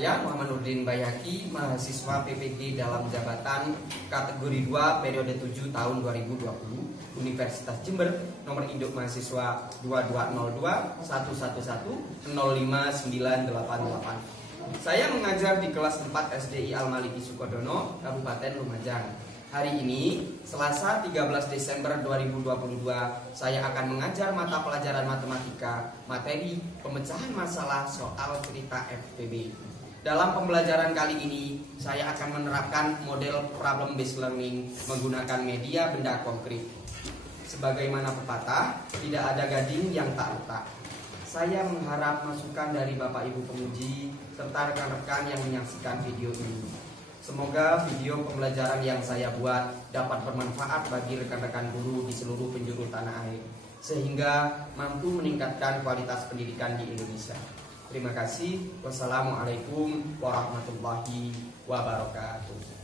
saya Muhammad Nurdin Bayaki, mahasiswa PPG dalam jabatan kategori 2 periode 7 tahun 2020 Universitas Jember, nomor induk mahasiswa 2202 111 059888. Saya mengajar di kelas 4 SDI Al-Maliki Sukodono, Kabupaten Lumajang. Hari ini, Selasa 13 Desember 2022, saya akan mengajar mata pelajaran matematika, materi pemecahan masalah soal cerita FPB. Dalam pembelajaran kali ini, saya akan menerapkan model problem based learning menggunakan media benda konkret. Sebagaimana pepatah, tidak ada gading yang tak retak. Saya mengharap masukan dari Bapak Ibu penguji serta rekan-rekan yang menyaksikan video ini. Semoga video pembelajaran yang saya buat dapat bermanfaat bagi rekan-rekan guru di seluruh penjuru tanah air, sehingga mampu meningkatkan kualitas pendidikan di Indonesia. Terima kasih. Wassalamualaikum warahmatullahi wabarakatuh.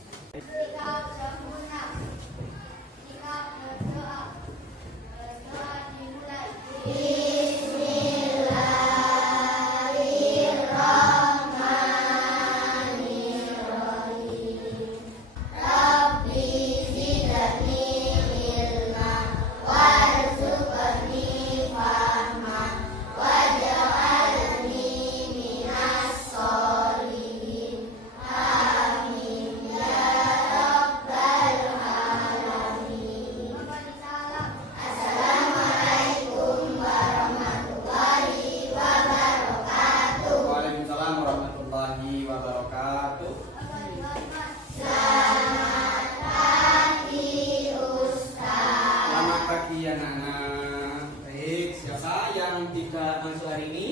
Masuk hari ini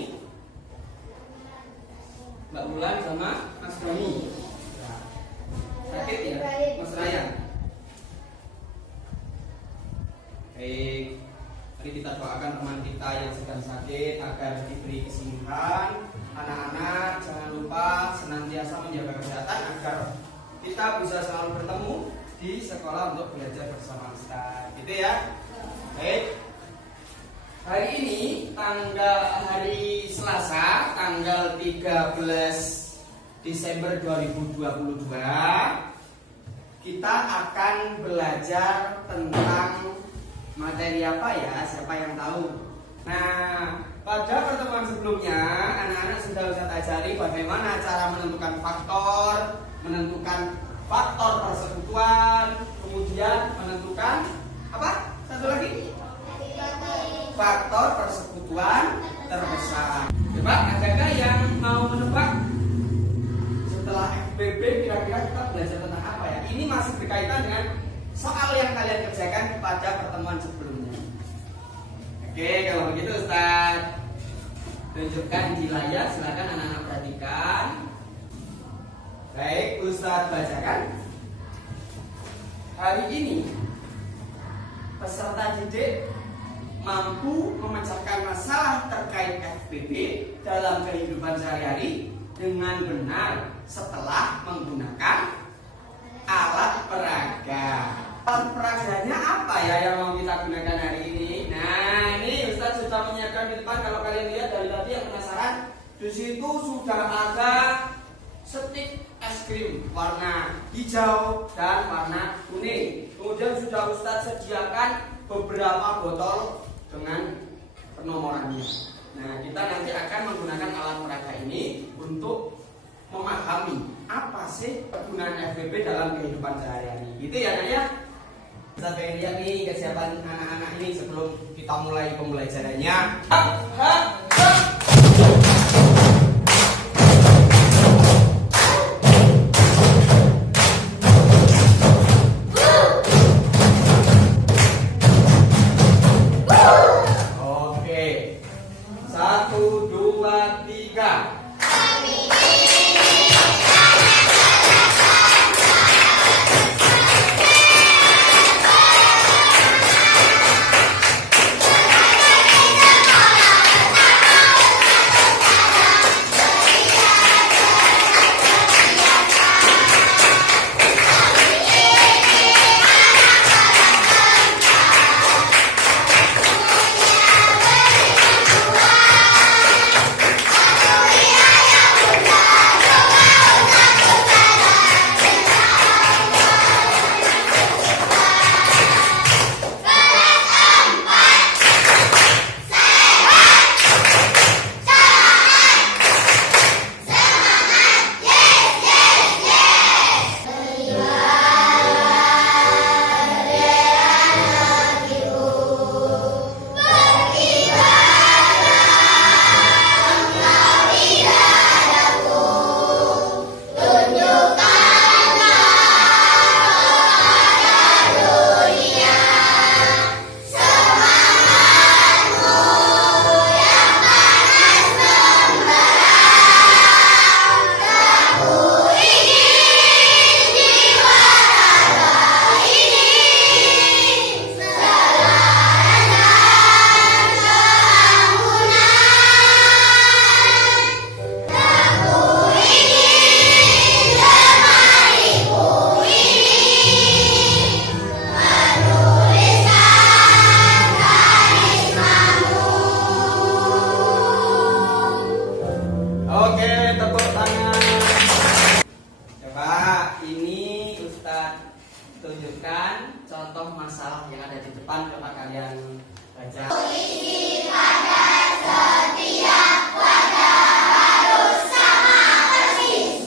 Mbak Bulan sama Mas Doni. Sakit ya Mas Ryan? Baik, mari kita doakan teman kita yang sedang sakit agar diberi kesembuhan. Anak-anak jangan lupa senantiasa menjaga kesehatan agar kita bisa selalu bertemu di sekolah untuk belajar bersama Ustaz, gitu ya. Baik, hari ini hari Selasa tanggal 13 Desember 2022, kita akan belajar tentang materi apa ya? Siapa yang tahu? Nah, pada pertemuan sebelumnya anak-anak sudah Ustaz ajari bagaimana cara menentukan faktor persekutuan, kemudian menentukan apa? Satu lagi? Faktor persekutuan terbesar. Coba adakah yang mau menebak setelah FPB kira-kira kita belajar tentang apa ya? Ini masih berkaitan dengan soal yang kalian kerjakan pada pertemuan sebelumnya. Oke, kalau begitu Ustaz tunjukkan di layar, silakan anak-anak perhatikan. Baik, Ustaz bacakan. Hari ini peserta didik mampu memecahkan masalah terkait FPB dalam kehidupan sehari-hari dengan benar setelah menggunakan alat peraga. Alat peraganya apa ya yang mau kita gunakan hari ini? Nah, ini Ustaz sudah menyiapkan di depan. Kalau kalian lihat dari tadi yang penasaran, di situ sudah ada stik es krim warna hijau dan warna kuning. Kemudian sudah Ustaz sediakan beberapa botol dengan penomorannya. Nah, kita nanti akan menggunakan alat peraga ini untuk memahami apa sih kegunaan FPB dalam kehidupan sehari-hari. Gitu ya, Nak ya. Kita pengen lihat nih kesiapan anak-anak ini sebelum kita mulai pembelajarannya. ada di depan, coba kalian baca. Isi pada setiap wadah harus sama persis,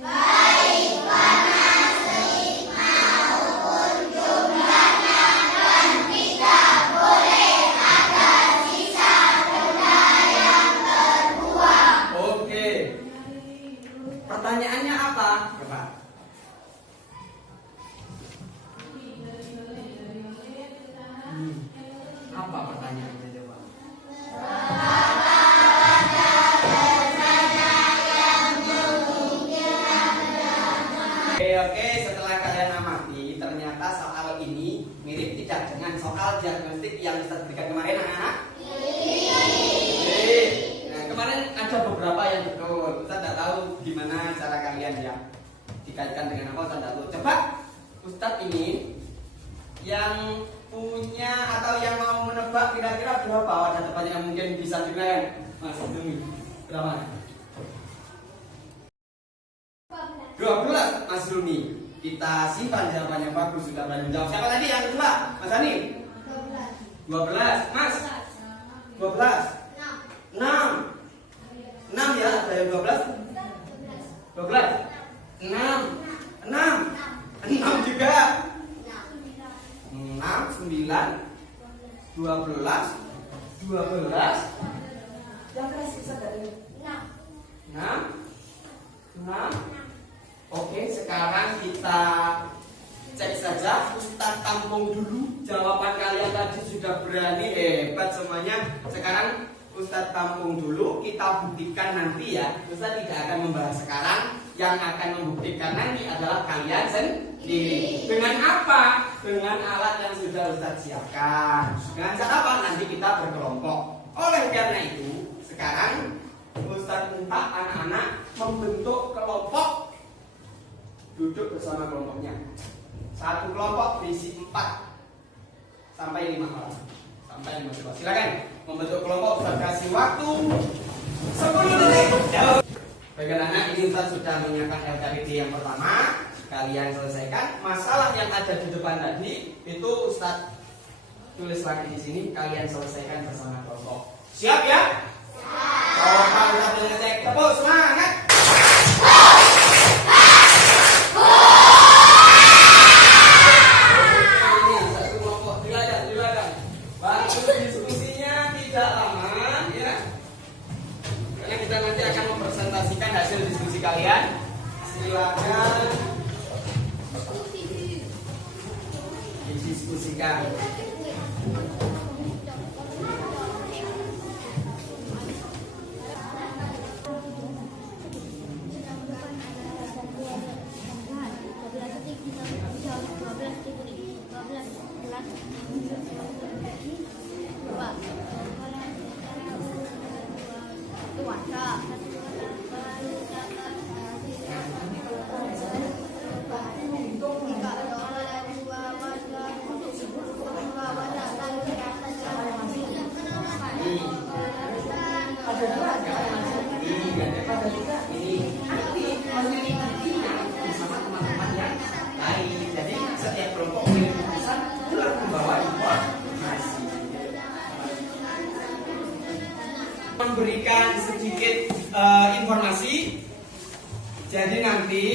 baik warna sering maupun jumlahnya, dan tidak boleh ada sisa benda yang terbuang. Oke. Pertanyaannya apa? Coba. Apa pertanyaannya coba? Oke, setelah kalian amati, ternyata soal ini mirip tidak dengan soal diagnostik yang Ustaz berikan kemarin, anak-anak? Nah, kemarin ada beberapa yang betul. Ustaz tidak tahu gimana cara kalian ya dikaitkan dengan apa, Ustaz tidak tahu. Coba Ustaz ini yang punya atau yang mau menebak kira-kira berapa wadah tepatnya yang mungkin bisa dimain, Mas Dumi? Berapa? 12, Mas Rumi. Kita simpan jawabannya, bagus, sudah berani menjawab. Siapa tadi yang kedua? Mas Ani? 12. Mas? 12. 6 ya, ada yang 12? 12. 6 juga. 6, 9, 12. Yang keras bisa dari 6. Oke, sekarang kita cek saja. Ustaz tampung dulu. Jawaban kalian tadi sudah berani, hebat semuanya. Sekarang Ustaz tampung dulu. Kita buktikan nanti ya. Ustaz tidak akan membahas sekarang. Yang akan membuktikan nanti adalah kalian sendiri. Dengan apa? Dengan alat yang sudah Ustaz siapkan. Dengan cara apa? Nanti kita berkelompok. Oleh karena itu, sekarang Ustaz minta anak-anak membentuk kelompok. Duduk bersama kelompoknya. Satu kelompok berisi 4 sampai 5 orang. Sampai 5 orang. Silakan membentuk kelompok. Ustaz kasih waktu 10 detik. Bagi anak ini Ustaz sudah menyiapkan LKPD yang pertama. Kalian selesaikan masalah yang ada di depan tadi. Itu Ustaz tulis lagi di sini. Kalian selesaikan bersama kelompok. Siap ya? Siap. Coba Ustaz ngecek. Tepuk semangat. Diskusinya tidak lama ya, karena kita nanti akan mempresentasikan hasil diskusi kalian. Silakan didiskusikan. Memberikan sedikit informasi. Jadi nanti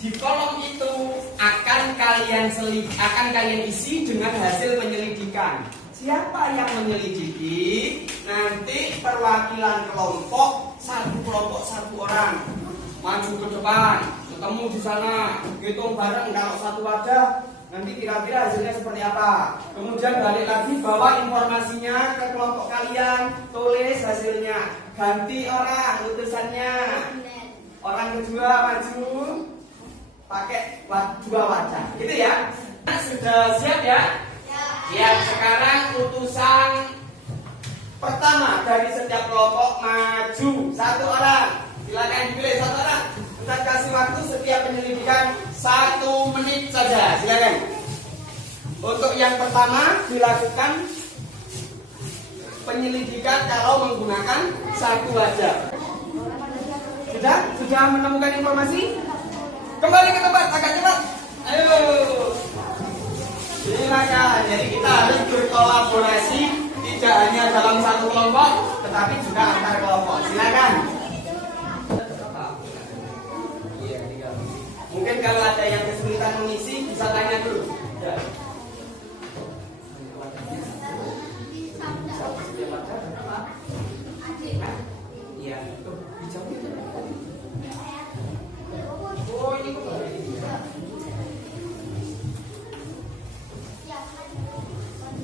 di kolom itu akan kalian isi dengan hasil penyelidikan. Siapa yang menyelidiki? Nanti perwakilan kelompok satu orang maju ke depan, ketemu di sana, hitung bareng kalau satu wadah. Nanti kira-kira hasilnya seperti apa. Kemudian balik lagi bawa informasinya ke kelompok kalian. Tulis hasilnya. Ganti orang utusannya. Orang kedua maju pakai 2 wajah. Gitu ya. Sudah siap ya? Ya. Sekarang utusan pertama dari setiap kelompok maju 1 orang. Silakan dipilih 1 orang. Kita kasih waktu setiap penyelidikan 1 menit saja. Silakan. Untuk yang pertama dilakukan penyelidikan kalau menggunakan 1 wajah. Sudah menemukan informasi? Kembali ke tempat agak cepat. Ayo. Silakan. Jadi kita harus berkolaborasi tidak hanya dalam satu kelompok, tetapi juga antar kelompok. Silakan. Iya, mungkin kalau ada yang kesulitan mengisi bisa tanya dulu. Ya. Iya, itu hijaunya. Oh, ini kok baru ini.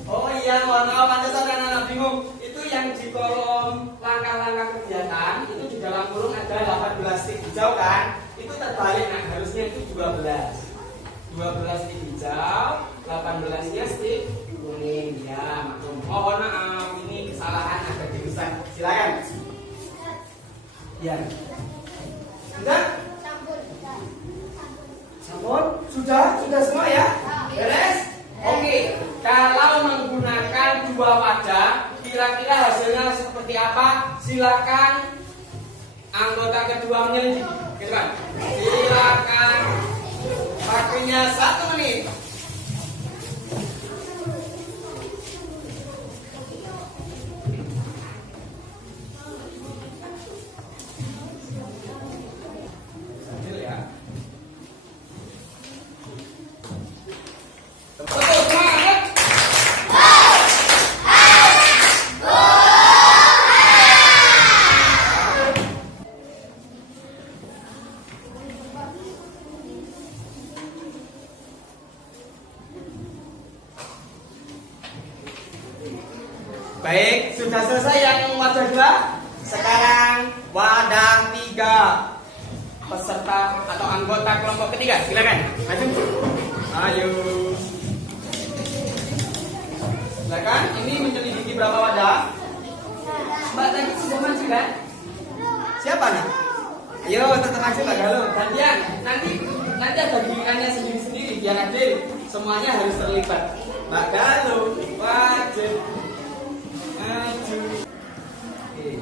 Oh iya, mohon maaf pantesan anak-anak bingung. Itu yang di kolom langkah-langkah kegiatan itu di dalam kurung ada 18 titik hijau kan? Itu terbalik, nah harusnya itu 12. 12 titik hijau, 18-nya stick kuning. Ya, maklum. Mohon maaf, ini kesalahan ada di tulisan. Silakan. Ya. Sudah? Sampun? Sudah semua ya? Beres? Oke. Kalau menggunakan dua wadah, kira-kira hasilnya seperti apa? Silakan anggota kedua menyelidiki. Silakan. Waktunya 1 menit. Sambil ya. Baik, sudah selesai yang wadah 2. Sekarang wadah 3. Peserta atau anggota kelompok ketiga, silakan maju. Ayo. Silakan, ini menyelidiki berapa wadah? Mbak tadi sudah maju kan? Siapa nak? Ayo tetap maju Mbak Galuh. Gantian, nanti ada gilirannya sendiri-sendiri biar adil. Semuanya harus terlibat. Mbak Galuh, wajib. Maju. Oke.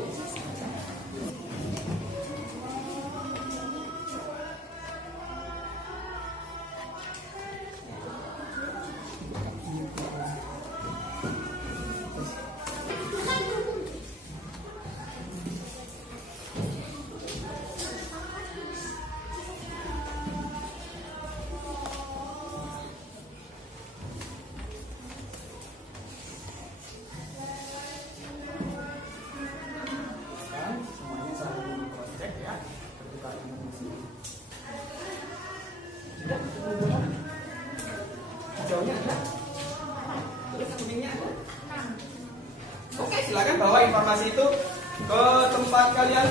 Semuanya saling cross-check ya. Terbuka informasi. Sudah? Hijaunya ada? Terus kuningnya ada? Oke, silakan bawa informasi itu ke tempat kalian.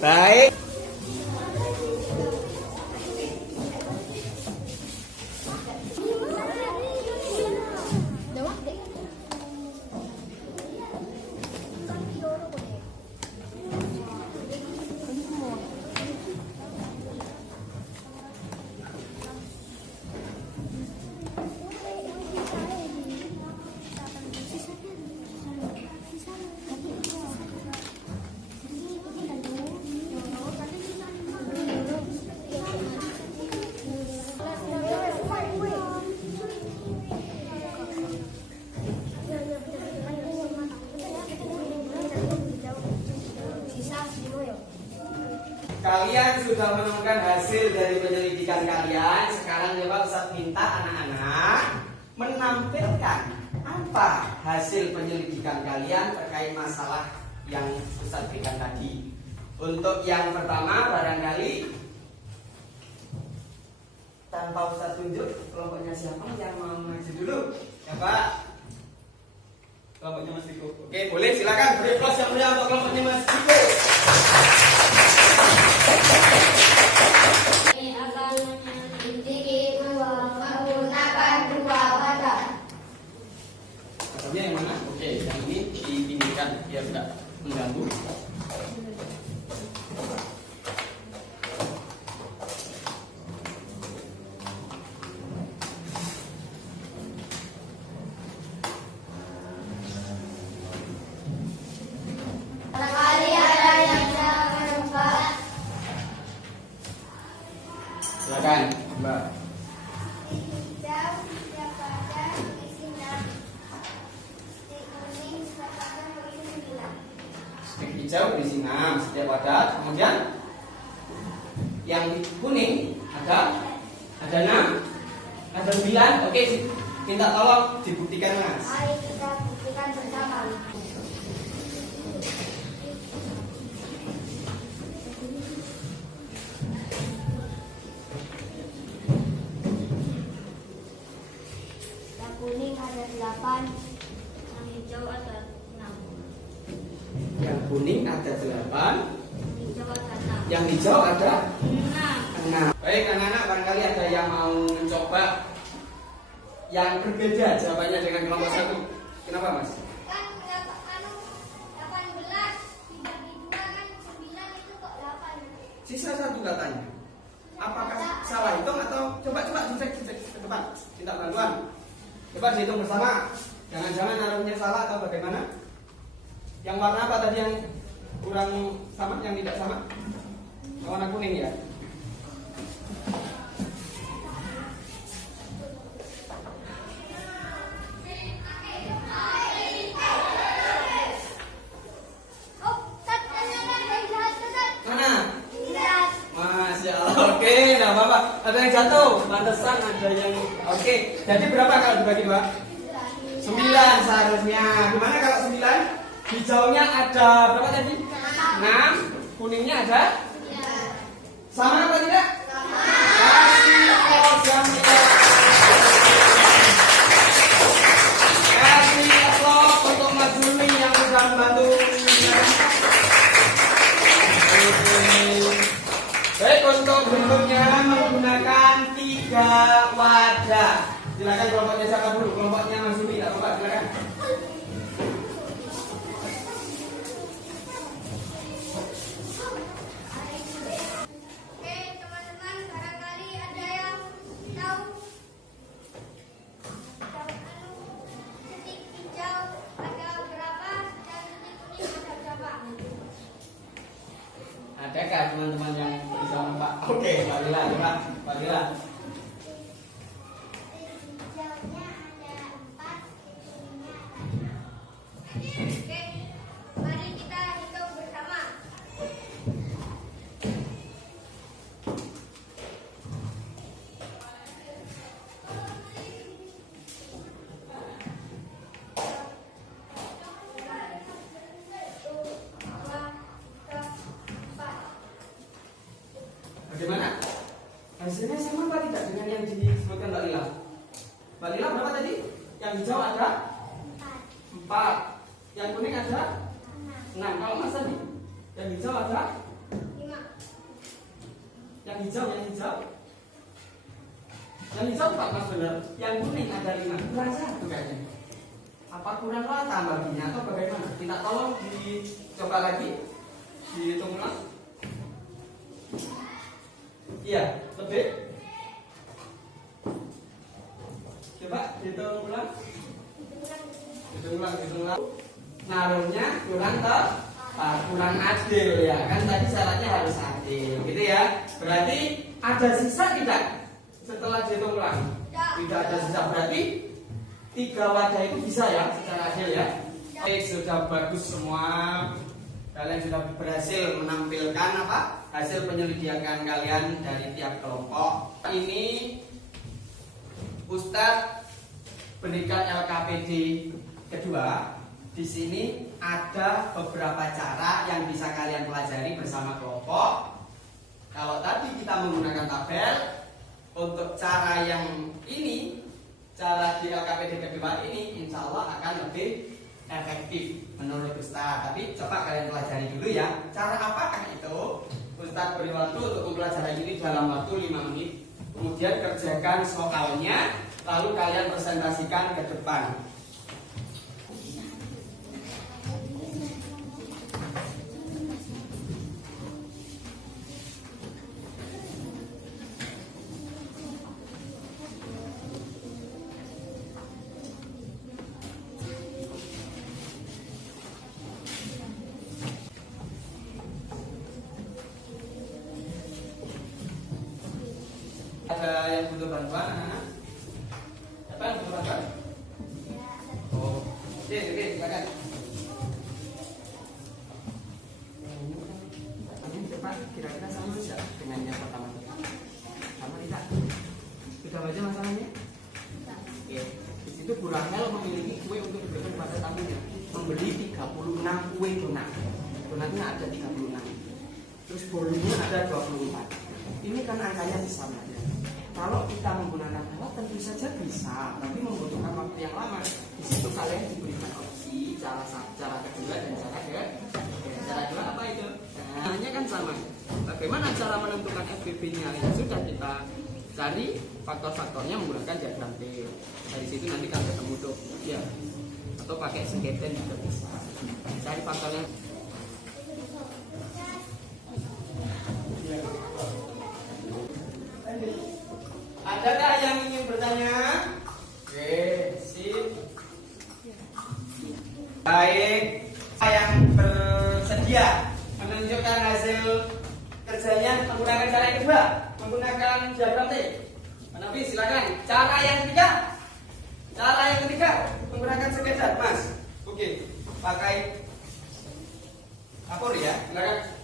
Baik. Kalian sudah menemukan hasil dari penyelidikan kalian. Sekarang coba Ustaz minta anak-anak menampilkan apa hasil penyelidikan kalian terkait masalah yang Ustaz berikan tadi. Untuk yang pertama barangkali tanpa Ustaz tunjuk kelompoknya siapa yang mau maju dulu? Ya Pak. Kelompoknya Mas Diko. Oke, boleh silakan beri aplaus yang meriah untuk kelompoknya Mas Diko. Ini akan menyelidiki menggunakan dua wadah. Kursornya yang mana? Oke, yang ini dipinggirkan biar tidak mengganggu. Barangkali ada yang tidak menebak. Silakan, Mbak. Hijau setiap pada berisi 6. Stik kuning setiap pada berisi 9. Stik hijau berisi 6 setiap wadah. Kemudian yang kuning ada 6, ada 9. Oke, minta tolong dibuktikan, Mas. Mari kita buktikan bersama. Yang kuning ada 8, yang hijau ada 6. Yang kuning ada 8, Yang hijau ada 6. yang hijau ada 6. 6. Baik, anak-anak, barangkali ada yang mau mencoba yang berbeda jawabannya dengan kelompok 1. Kenapa, Mas? Kan 18 dibagi 2 kan 9 itu kok 8. Sisa 1 katanya. Apakah salah hitung atau coba dicek ke depan. Minta bantuan. Coba dihitung bersama. Jangan-jangan naruhnya salah atau bagaimana? Yang warna apa tadi yang kurang sama, yang tidak sama? Warna kuning ya. Oh, Tat, yang jatuh, Tat. Mana? Lihat. Masya Allah. Oke, nah Bapak, ada yang jatuh, pantesan ada yang. Oke, jadi berapa kalau dibagi 2? 9 seharusnya. Gimana kalau 9? Hijaunya ada berapa tadi? 6. Kuningnya ada? Sama apa tidak? Kasih aplaus untuk Mas Juli yang sudah membantu. Baik, untuk bentuknya menggunakan 3 wadah. Silakan kelompoknya siapa dulu? Kelompoknya Mas Juli, tidak apa-apa, silakan. Oke, teman-teman, barangkali ada yang tahu stik hijau ada berapa dan stik kuning ada berapa? Adakah teman-teman yang bisa Pak? Oke, Pak Lila, Pak Lila. Hijaunya ada 4, kuningnya ada 6. Oke, mari kita hitung bersama. Bagaimana? Hasilnya sama apa tidak dengan yang disebutkan Mbak Lila? Mbak Lila berapa tadi? Yang hijau ada 4. Yang kuning ada 6. Kalau Mas tadi? Yang hijau ada? 5. Yang hijau. Yang hijau 4 Mas benar. Yang kuning ada 5. Kurang 1 kayaknya. Apa kurang rata baginya atau bagaimana? Minta tolong dicoba lagi. Dihitung ulang. Iya, lebih. Coba dihitung ulang. Hitung ulang. Naruhnya kurang kurang adil ya kan, tadi syaratnya harus adil gitu ya. Berarti ada sisa tidak setelah dihitung ulang? Tidak ada sisa, berarti 3 wadah itu bisa ya secara adil ya. Oke, sudah bagus semua. Kalian sudah berhasil menampilkan apa? Hasil penyelidikan kalian dari tiap kelompok. Ini Ustadz berikan LKPD kedua. Di sini ada beberapa cara yang bisa kalian pelajari bersama kelompok. Kalau tadi kita menggunakan tabel, untuk cara yang ini, cara di LKPD kedua ini, insya Allah akan lebih efektif menurut Ustadz. Tapi coba kalian pelajari dulu ya. Cara apakah itu? Ustadz beri waktu untuk mempelajari ini dalam waktu 5 menit. Kemudian kerjakan soalnya, lalu kalian presentasikan ke depan. ada yang butuh bantuan? Siapa yang butuh bantuan? Oh, oke, silakan. Cepat, kira-kira sama tidak dengan yang pertama? Sama tidak? Sudah baca masalahnya? Oke. Di situ Bu Rahel memiliki kue untuk diberikan pada tamunya. Membeli 36 kue donat. Donatnya ada 36. Terus bolunya ada 24. Ini kan angkanya sama ya. Kalau kita menggunakan alat tentu saja bisa, tapi membutuhkan waktu yang lama. Di situ kalian diberikan opsi cara kedua dan cara kedua apa itu? Nah, hanya kan sama. Bagaimana cara menentukan FBB-nya? Ya sudah kita cari faktor-faktornya menggunakan diagram T. Dari situ nanti kan ketemu tuh, ya. Atau pakai sketen juga bisa. Cari faktornya. Adakah yang ingin bertanya? Oke, sip. Baik, yang bersedia menunjukkan hasil kerjanya menggunakan cara yang kedua, menggunakan diagram T. Menapi silakan. Cara yang ketiga menggunakan sketsa, Mas. Oke, pakai apor ya, silakan.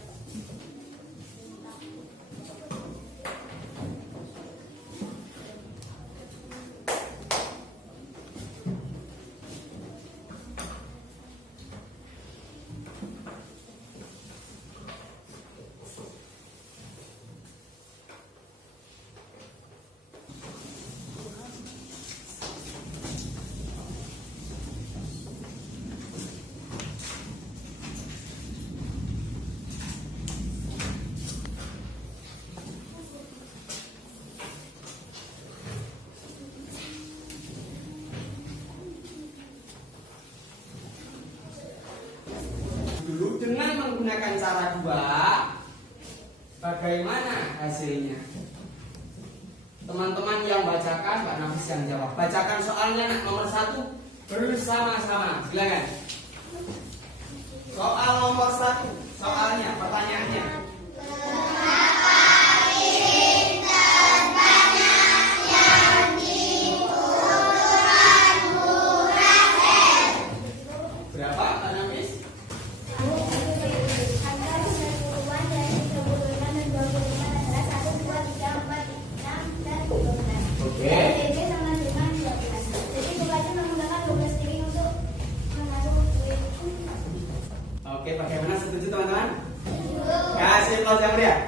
Dulu dengan menggunakan cara dua, bagaimana hasilnya? Teman-teman yang bacakan, Mbak Nafis yang jawab. Bacakan soalnya nomor 1 bersama-sama. Silakan. Soal nomor 1, soalnya, pertanyaannya. Oke, bagaimana, setuju teman-teman? Kasih aplaus yang meriah.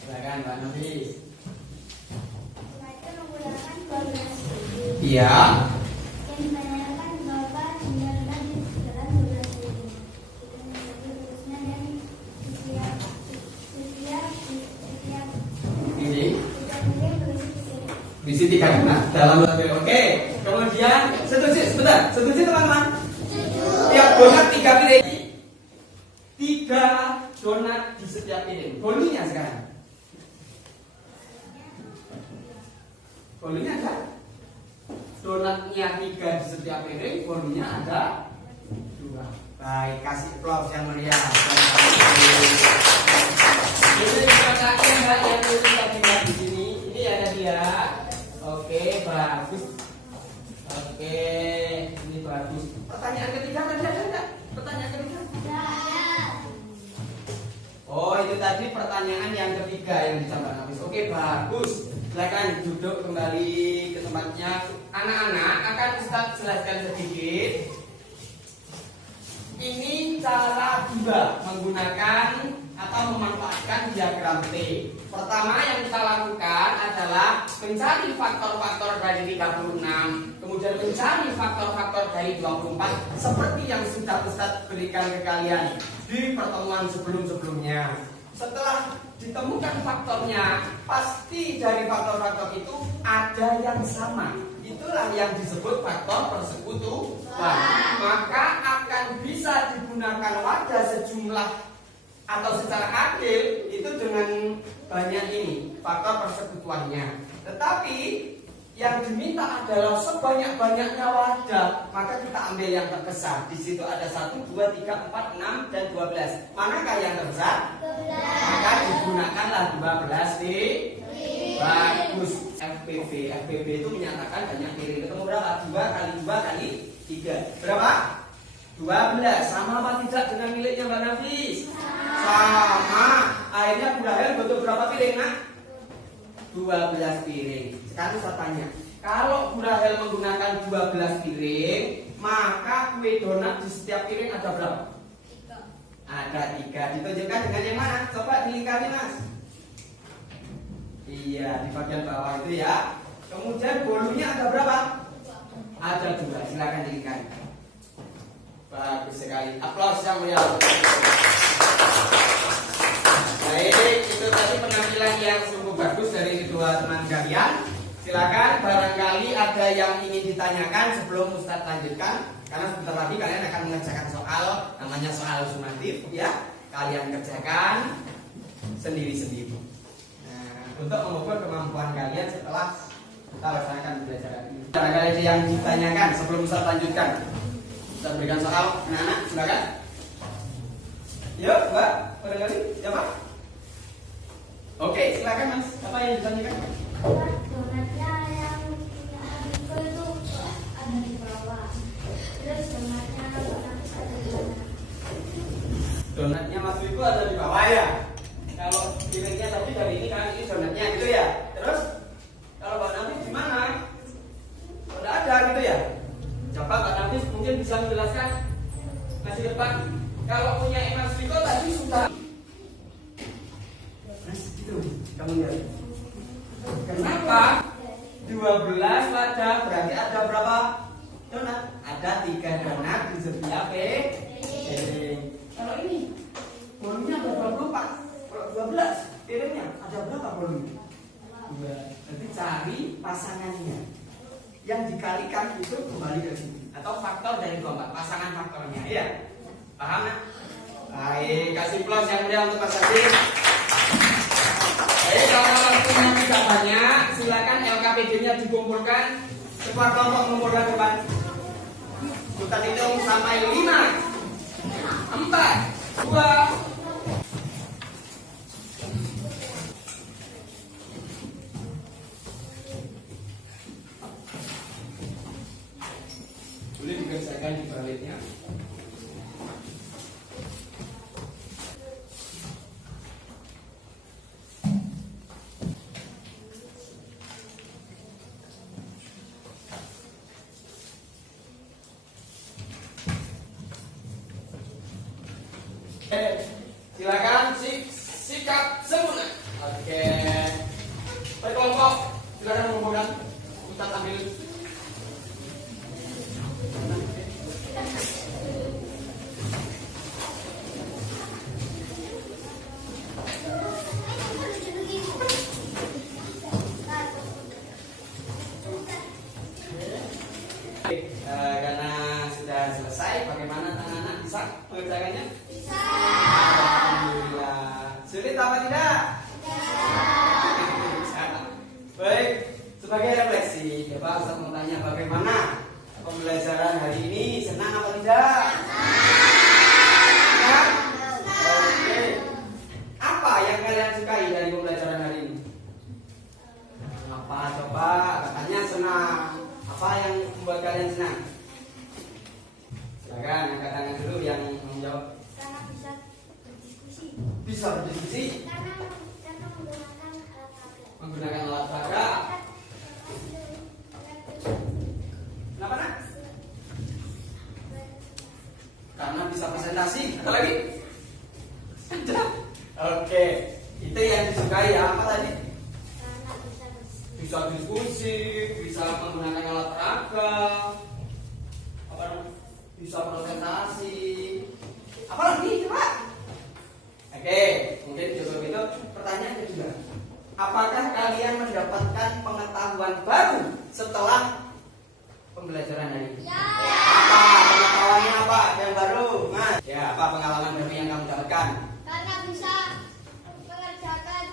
Silakan Mbak Nafis. Iya. Visi 3 dalam oke. Kemudian setuju teman-teman? Tiap donat 3 piring. 3 donat di setiap piring. Volunya sekarang. Volunya ada. Donatnya 3 di setiap piring, volunya ada 2. Baik, kasih aplaus yang meriah. Ini kakaknya Mbak yang tulis tadi di sini. Ini ada dia. Oke, bagus. Oke, ini bagus. Pertanyaan ketiga tadi ada enggak? Pertanyaan ketiga? Oh, itu tadi pertanyaan yang ketiga yang dicoba Nafis. Oke, bagus. Silakan duduk kembali ke tempatnya. Anak-anak akan Ustaz jelaskan sedikit. Ini cara juga menggunakan atau memanfaatkan diagram T. Pertama yang kita lakukan adalah mencari faktor-faktor dari 36, kemudian mencari faktor-faktor dari 24 seperti yang sudah Ustaz berikan ke kalian di pertemuan sebelum-sebelumnya. Setelah ditemukan faktornya, pasti dari faktor-faktor itu ada yang sama. Itulah yang disebut faktor persekutuan. Maka akan bisa digunakan wadah sejumlah atau secara adil itu dengan banyak ini faktor persekutuannya. Tetapi yang diminta adalah sebanyak-banyaknya wadah, maka kita ambil yang terbesar. Di situ ada 1, 2, 3, 4, 6, dan 12. Manakah yang terbesar? 12. Maka digunakanlah 12 bagus. FPB itu menyatakan banyak piring. Ketemu berapa? 2 kali 2 kali 3. Berapa? 12. Sama apa tidak dengan miliknya Mbak Nafis? Sama. Akhirnya Bu Rahel butuh berapa piring, Nak? 12 piring. Sekarang saya tanya, kalau Bu Rahel menggunakan 12 piring, maka kue donat di setiap piring ada berapa? 3. Ada 3. Ditunjukkan dengan yang mana? Coba dilingkari, Mas. Iya, di bagian bawah itu ya. Kemudian bolunya ada berapa? Ada 2. Silakan dilingkari. Bagus sekali. Aplaus yang mulia. Baik, itu tadi penampilan yang sungguh bagus dari kedua teman kalian. Silakan, barangkali ada yang ingin ditanyakan sebelum Ustadz lanjutkan. Karena sebentar lagi kalian akan mengerjakan soal, namanya soal sumatif, ya. Kalian kerjakan sendiri-sendiri. Untuk mengukur kemampuan kalian setelah kita laksanakan pembelajaran ini. Barangkali ada yang ditanyakan sebelum Ustaz lanjutkan. Ustaz berikan soal, anak-anak, silakan. Yuk, Mbak, barangkali siapa? Oke, silakan Mas. Apa yang ditanyakan? Donatnya yang itu ada di bawah. Terus donatnya nanti ada di mana? Donatnya Mas Wiku ada di bawah ya. Kalau piringnya tadi dari ini kan ini donatnya gitu ya. Terus kalau Mbak Nafis di mana? Udah ada gitu ya. Coba Mbak Nafis mungkin bisa menjelaskan masih depan. Kalau punya Mas Viko tadi sudah. Mas itu kamu lihat. Kenapa? 12 wadah berarti ada berapa donat? Ada 3 donat di setiap piring. Kalau ini volumenya ada 24. 12 piringnya ada berapa volume? 2. Nanti cari pasangannya. Yang dikalikan itu kembali ke sini atau faktor dari 24, pasangan faktornya. Iya. Paham, Nak? Baik, kasih plus yang mulia untuk Mas Adi. Baik, kalau waktunya tidak banyak, silakan LKPD-nya dikumpulkan. Semua kelompok mengumpulkan depan. Kita hitung sampai 5, 4, 2. Boleh dikerjakan di baliknya. Silakan sikap sempurna. Oke. Berkelompok. Silakan mengumpulkan. Ustaz ambil. Karena sudah selesai, bagaimana anak-anak bisa mengerjakannya? Bisa. Alhamdulillah. Sulit apa tidak? Bisa. Baik, sebagai refleksi, coba Ustaz mau tanya bagaimana pembelajaran hari ini, senang apa tidak? Senang. Oke. Apa yang kalian sukai dari pembelajaran hari ini? Apa? Coba katanya senang. Apa yang membuat kalian senang? Silakan angkat tangan dulu yang menjawab. Karena bisa berdiskusi. Bisa berdiskusi? Karena menggunakan alat peraga. Menggunakan alat peraga. Kenapa, Nak? Karena bisa presentasi. Apa lagi? Oke, itu yang disukai ya. Apa tadi? Karena bisa berdiskusi. Bisa diskusi, bisa menggunakan alat peraga, apa namanya? Bisa presentasi. Apa lagi coba? Oke, mungkin cukup itu. Pertanyaan kedua, apakah kalian mendapatkan pengetahuan baru setelah pembelajaran hari ini? Ya. Apa pengetahuannya apa yang baru, Mas? Ya, apa pengalaman baru yang kamu dapatkan? Karena bisa mengerjakan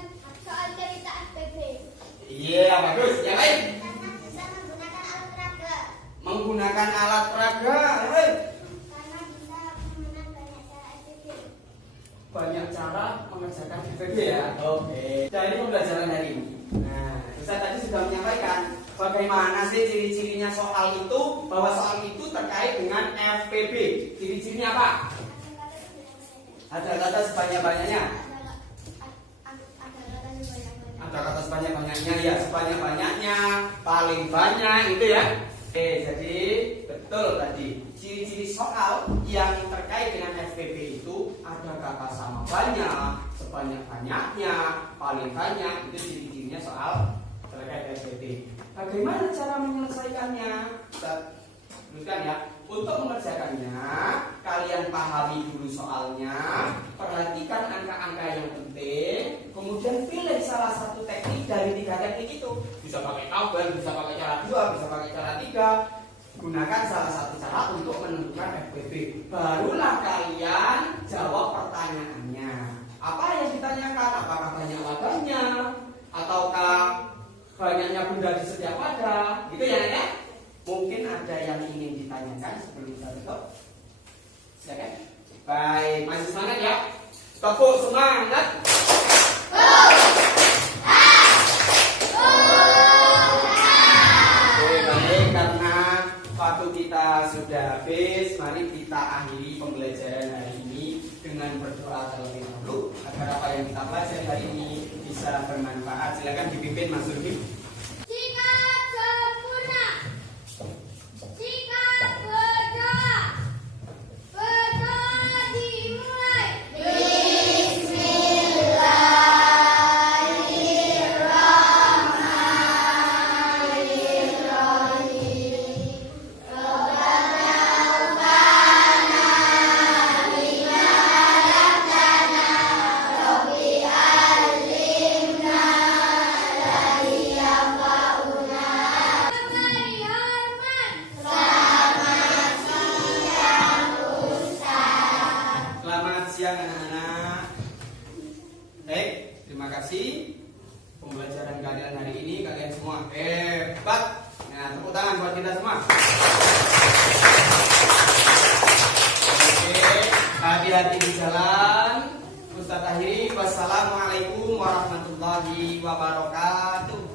soal cerita FPB. Iya, bagus. Yang lain? Karena bisa FPB ya. Oke. Jadi pembelajaran hari ini. Nah, Ustaz tadi sudah menyampaikan bagaimana sih ciri-cirinya soal itu, bahwa soal itu terkait dengan FPB. Ciri-cirinya apa? Ada kata sebanyak-banyaknya. Ada kata sebanyak-banyaknya ya, sebanyak-banyaknya, paling banyak itu ya. Oke, jadi betul tadi. Ciri-ciri soal yang terkait dengan FPB itu ada kata sama banyak, sebanyak-banyaknya, paling banyak, itu ciri-cirinya soal terkait FPB. Bagaimana cara menyelesaikannya? Kita teruskan ya. Untuk mengerjakannya, kalian pahami dulu soalnya, perhatikan angka-angka yang penting, kemudian pilih salah satu teknik dari 3 teknik itu. Bisa pakai tabel, bisa pakai cara 2, bisa pakai cara 3. Gunakan salah satu cara untuk menentukan FPB. Barulah kalian jawab pertanyaannya. Apa yang ditanyakan? Apakah banyak wadahnya? Ataukah banyaknya benda di setiap wadah? Gitu ya, ya? Mungkin ada yang ingin ditanyakan sebelum kita tutup. Silakan. Baik, masih semangat ya? Tepuk semangat. Oke, baik, karena waktu kita sudah habis, mari kita akhiri pembelajaran hari ini dengan berdoa terlebih dahulu agar apa yang kita pelajari hari ini bisa bermanfaat. Silakan dipimpin Mas Zulfi. Terima kasih pembelajaran kalian hari ini, kalian semua hebat. Nah, tepuk tangan buat kita semua. Oke, hati-hati di jalan. Ustaz akhiri, wassalamualaikum warahmatullahi wabarakatuh.